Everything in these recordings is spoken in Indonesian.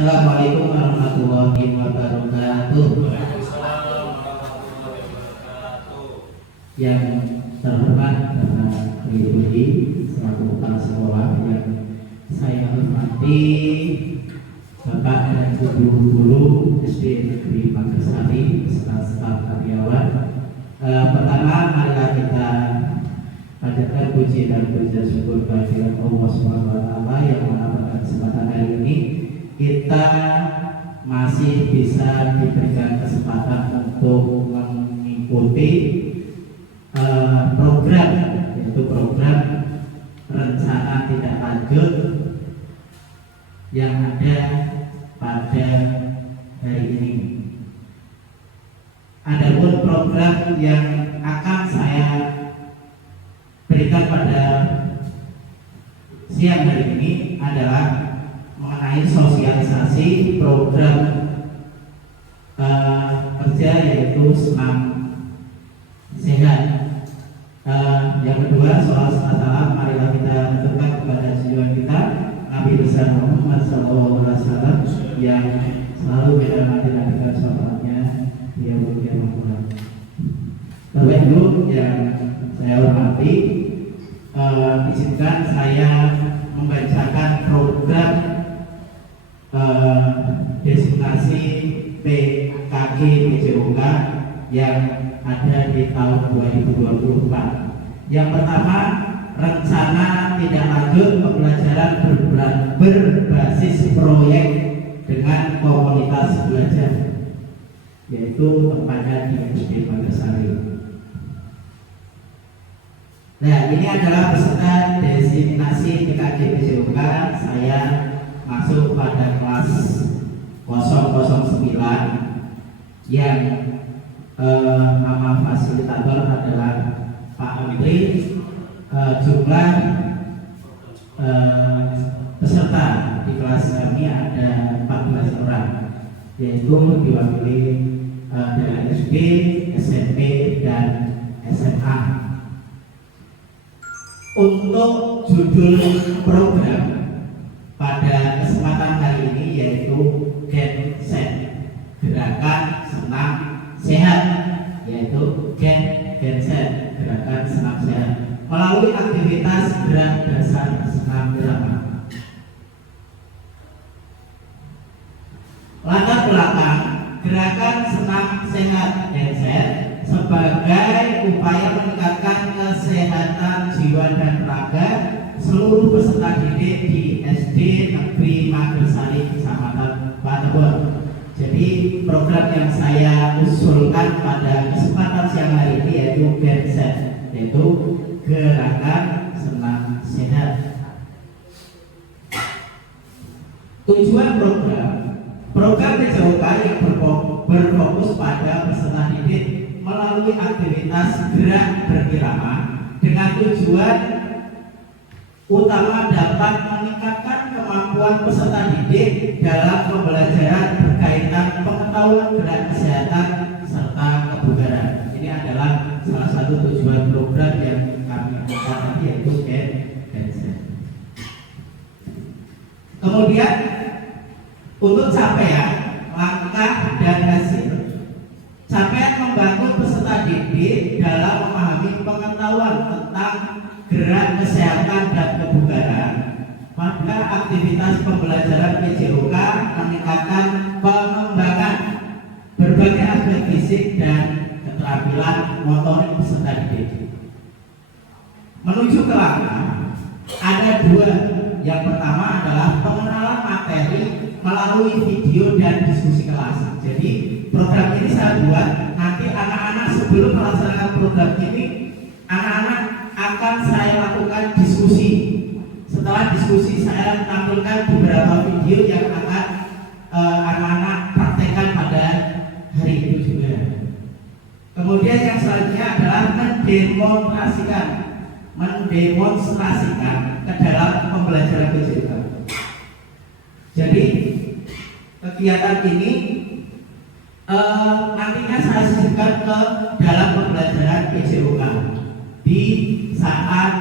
Assalamualaikum warahmatullahi wabarakatuh. Yang terhormat Bapak Ibu selaku kepala sekolah yang saya hormati, Bapak dan Ibu guru SD Negeri Magersari beserta staf karyawan. Pertama, marilah kita panjatkan puji dan puja syukur kehadirat Allah SWT yang mana pada kesempatan hari ini kita masih bisa diberikan kesempatan untuk mengikuti program, yaitu program rencana tindak lanjut yang ada pada hari ini. Adapun program yang akan saya berikan pada siang hari ini adalah mengenai sosialisasi program kerja, yaitu senam sehat. Yang kedua, soal salam, marilah kita aturkan kepada tujuan kita Nabi besar Muhammad SAW yang selalu menghormati Nabi dan sahabatnya. Dia berkiamat. Bapak Ibu yang saya hormati, izinkan saya membacakan program designasi PKG PJOK yang ada di tahun 2024. Yang pertama, rencana tindak lanjut pembelajaran berbasis proyek dengan komunitas belajar, yaitu tempatnya di SD Magersari. Nah, ini adalah peserta designasi PKG PJOK. Saya masuk pada kelas 009 yang nama fasilitator adalah Pak Menteri. Jumlah peserta di kelas kami ada 14 orang, yaitu diwakili dari SD, SMP, dan SMA. Untuk judul program pada kesempatan hari ini yaitu GENSET, Gerakan Senam Sehat, yaitu GENSET, Gerakan Senam Sehat, melalui aktivitas gerak dasar senam irama. Latar belakang Gerakan Senam Sehat GENSET sebagai upaya meningkatkan kesehatan jiwa dan raga seluruh peserta didik di SD Negeri Magersari Kecamatan Patebon. Jadi program yang saya usulkan pada kesempatan siang hari ini yaitu GENSET, yaitu Gerakan Senam Sehat. Tujuan program PJOK yang berfokus pada peserta didik melalui aktivitas gerak berirama dengan tujuan utama dapat meningkatkan kemampuan peserta didik dalam pembelajaran berkaitan pengetahuan gerak kesehatan serta kebugaran. Ini adalah salah satu tujuan program yang kami angkat tadi, yaitu GENSET. Kemudian untuk capaian, langkah dan hasil. Capaian membantu peserta didik dalam memahami pengetahuan tentang gerak kesehatan dan kebugaran. Maka aktivitas pembelajaran PJOK meningkatkan pengembangan berbagai aspek fisik dan keterampilan motorik peserta didik. Menuju ke langkah, ada dua. Yang pertama adalah pengenalan materi melalui video dan diskusi kelas. Jadi program ini saya buat, nanti anak-anak sebelum melaksanakan program ini, anak-anak akan saya lakukan diskusi. Setelah diskusi saya tampilkan beberapa video yang akan anak-anak praktekkan pada hari itu juga. Kemudian yang selanjutnya adalah mendemonstrasikan ke dalam pembelajaran PJOK. Jadi kegiatan ini nantinya saya sisipkan ke dalam pembelajaran PJOK di saat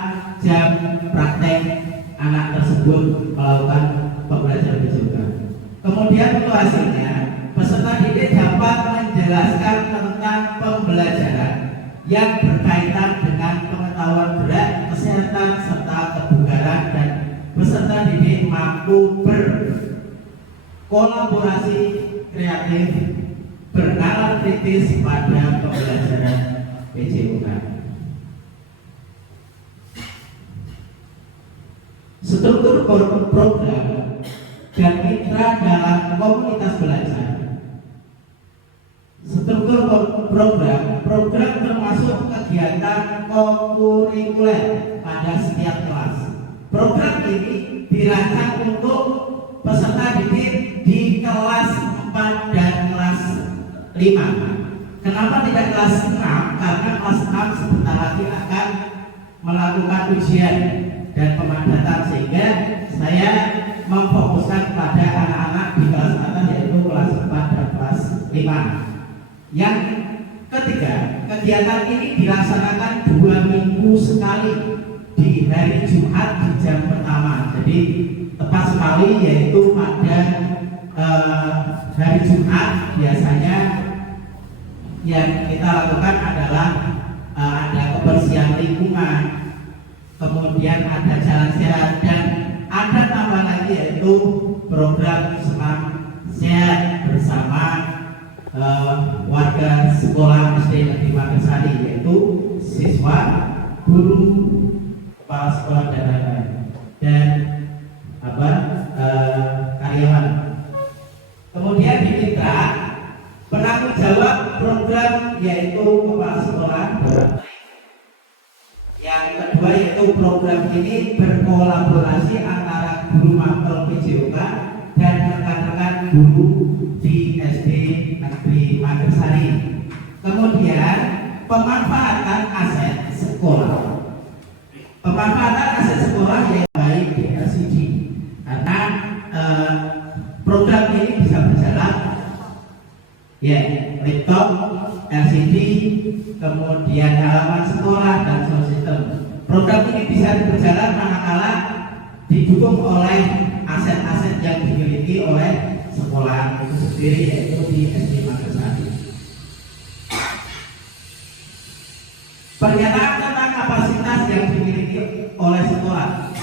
jam praktek anak tersebut melakukan pembelajaran PJOK. Kemudian untuk hasilnya, peserta didik dapat menjelaskan tentang pembelajaran yang berkaitan dengan pengetahuan berat, kesehatan, serta kebugaran, dan peserta didik mampu berkolaborasi kreatif, bernalar kritis pada pembelajaran PJOK. Struktur program dan mitra dalam komunitas belajar. Struktur program termasuk kegiatan kokurikuler pada setiap kelas. Program ini dirancang untuk peserta didik di kelas 4 dan kelas 5. Kenapa tidak kelas 6? Karena kelas 6 sebentar lagi akan melakukan ujian dan pemadatan, sehingga saya memfokuskan pada anak-anak di kelas atas, yaitu kelas 4 dan kelas 5. Yang ketiga, kegiatan ini dilaksanakan 2 minggu sekali di hari Jumat di jam pertama. Jadi tepat sekali, yaitu pada hari Jumat biasanya yang kita lakukan adalah ada kebersihan lingkungan, kemudian ada jalan sehat, dan ada tambah lagi yaitu program senam sehat bersama warga sekolah SD Negeri Magersari, yaitu siswa, guru, kepala sekolah dan lain-lain, dan karyawan. Kemudian di mitra, penanggung jawab program yaitu kepala sekolah. Yang kedua yaitu program ini berkolaborasi antara guru mapel PJOK dan rekan-rekan guru di SD Negeri Magersari. Kemudian pemanfaatan aset sekolah. Pemanfaatan aset sekolah yang baik di LCD, karena program ini bisa berjalan ya, laptop, LCD, kemudian halaman sekolah dan sound system. Program ini bisa berjalan manakala didukung oleh aset-aset yang dimiliki oleh sekolah itu sendiri, yaitu di SD Magersari. Pernyataan tentang kapasitas yang dimiliki oleh sekolah.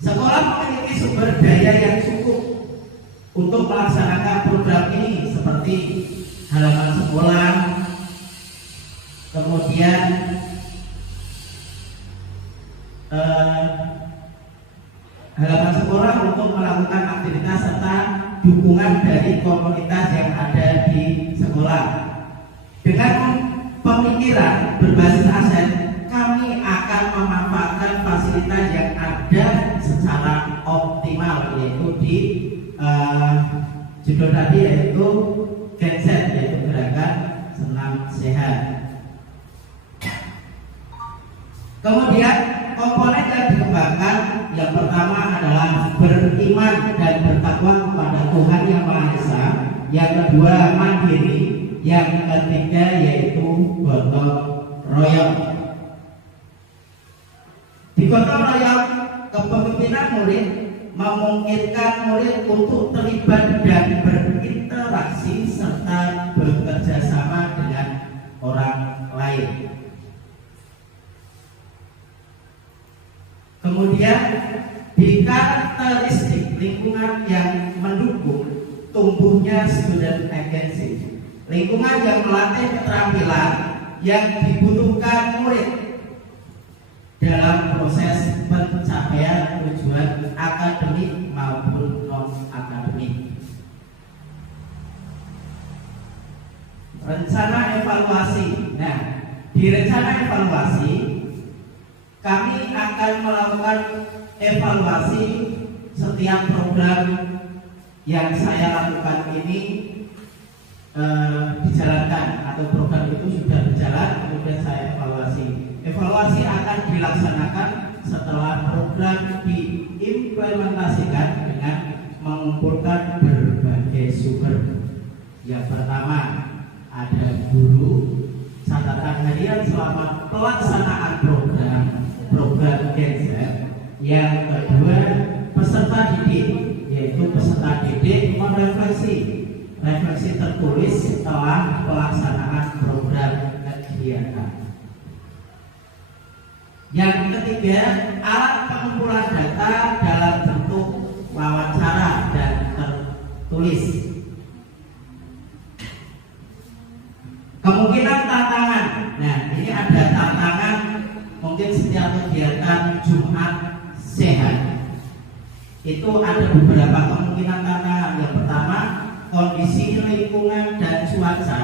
Sekolah memiliki sumber daya yang cukup untuk melaksanakan program ini, seperti halaman sekolah, kemudian halaman sekolah untuk melakukan aktivitas serta dukungan dari komunitas yang ada di sekolah. Dengan pemikiran berbasis aset, kami akan memanfaatkan fasilitas yang ada secara optimal, yaitu di judul tadi yaitu genset, yaitu gerakan senam sehat. Kemudian komponen yang dikembangkan yang pertama adalah beriman dan bertakwa kepada Tuhan Yang Maha Esa. Yang kedua mandiri. Yang ketiga yaitu gotong royong. Di gotong royong, kepemimpinan murid memungkinkan murid untuk terlibat dan berinteraksi serta bekerja sama dengan orang lain. Kemudian di karakteristik lingkungan yang mendukung tumbuhnya student agency, lingkungan yang melatih keterampilan yang dibutuhkan murid dalam proses pencapaian tujuan akademik maupun non-akademik. Rencana evaluasi. Nah, di rencana evaluasi kami akan melakukan evaluasi setiap program yang saya lakukan ini dijalankan, atau program itu sudah berjalan, kemudian saya evaluasi. Evaluasi akan dilaksanakan setelah program diimplementasikan dengan mengumpulkan berbagai sumber. Yang pertama ada guru, catatan harian selama pelaksanaan program Genset. Yang kedua peserta didik, yaitu peserta didik versi tertulis setelah pelaksanaan program kegiatan. Yang ketiga, alat pengumpulan data dalam bentuk wawancara dan tertulis. Kemungkinan tantangan. Nah, ini ada tantangan mungkin setiap kegiatan Jumat sehat. Itu ada beberapa kemungkinan tantangan. Yang pertama, kondisi lingkungan dan cuaca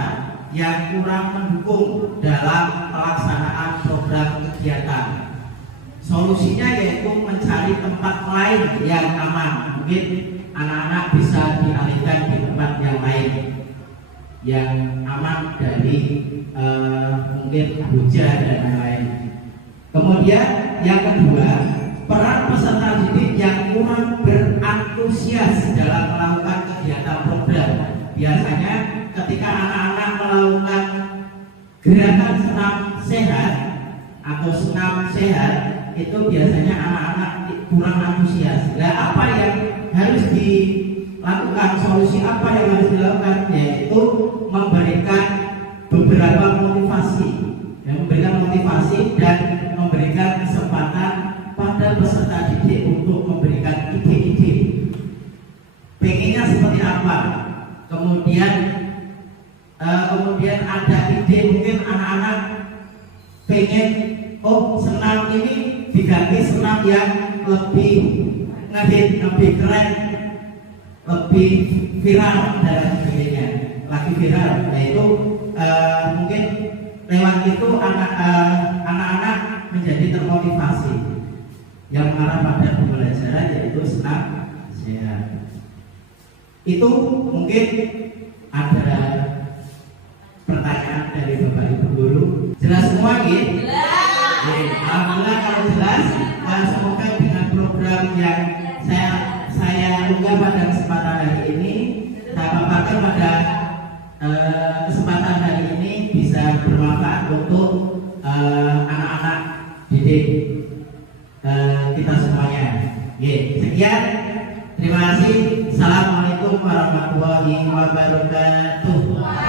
yang kurang mendukung dalam pelaksanaan program kegiatan. Solusinya yaitu mencari tempat lain yang aman. Mungkin anak-anak bisa dialihkan di tempat yang lain yang aman dari mungkin hujan dan lain-lain. Kemudian yang kedua, peran peserta didik yang kurang berantusias dalam melakukan kegiatan program. Biasanya ketika anak-anak melakukan gerakan senam sehat atau senam sehat, itu biasanya anak-anak kurang antusias. Nah, apa yang harus dilakukan, solusi apa yang harus dilakukan, yaitu memberikan beberapa motivasi, dan memberikan kesempatan pada peserta didik untuk memberikan ide-ide. Pengennya seperti apa? Kemudian ada ide, mungkin anak-anak pengen senam ini diganti senam yang lebih ngehit, lebih keren, lebih viral dan sebagainya. Lagi viral, yaitu mungkin lewat itu anak-anak menjadi termotivasi yang mengarah pada pembelajaran, yaitu senam sehat. Itu mungkin ada pertanyaan dari Bapak Ibu guru. Jelas semua gitu? Jelas. Alhamdulillah kalau jelas. Semoga dengan program yang saya unggah pada kesempatan hari ini, saya paparkan pada kesempatan hari ini bisa bermanfaat untuk anak-anak didik kita semuanya. Sekian, terima kasih. Assalamualaikum warahmatullahi wabarakatuh.